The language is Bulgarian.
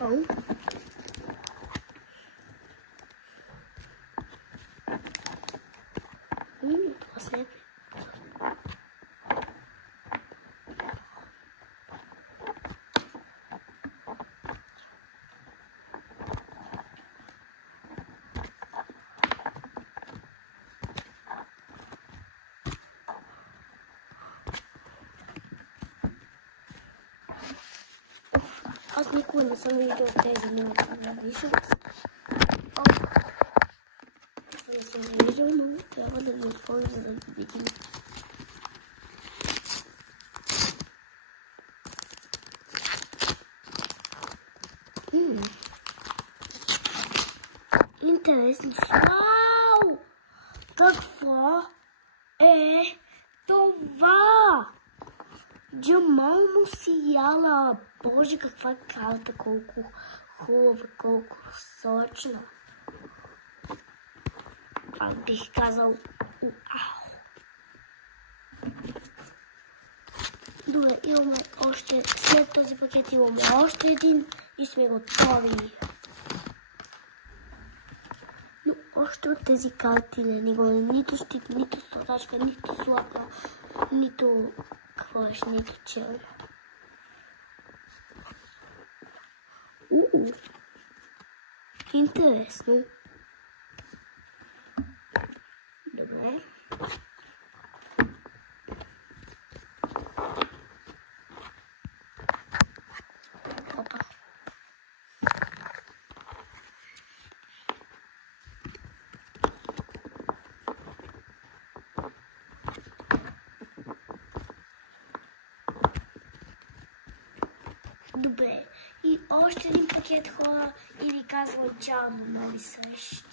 Ау. Това се е. Аз никога не съм виждал тези Limited Editions. Не съм виждал, но трябва да ги отворя, за да ги видим. Интересно. Вау! Какво е това? Джамал Мусиала. Боже, каква карта, колко хубава, колко сочна. Аз бих казал уау. Добре, имаме още, след този пакет имаме още един и сме готови. Но още от тези карти не го нито щит, нито стратачка, нито слака, нито клаш, нито черна. Интересно. Добре. Опа. Добре. И още един пакет, хора, и ви казвам чао, до нови срещи.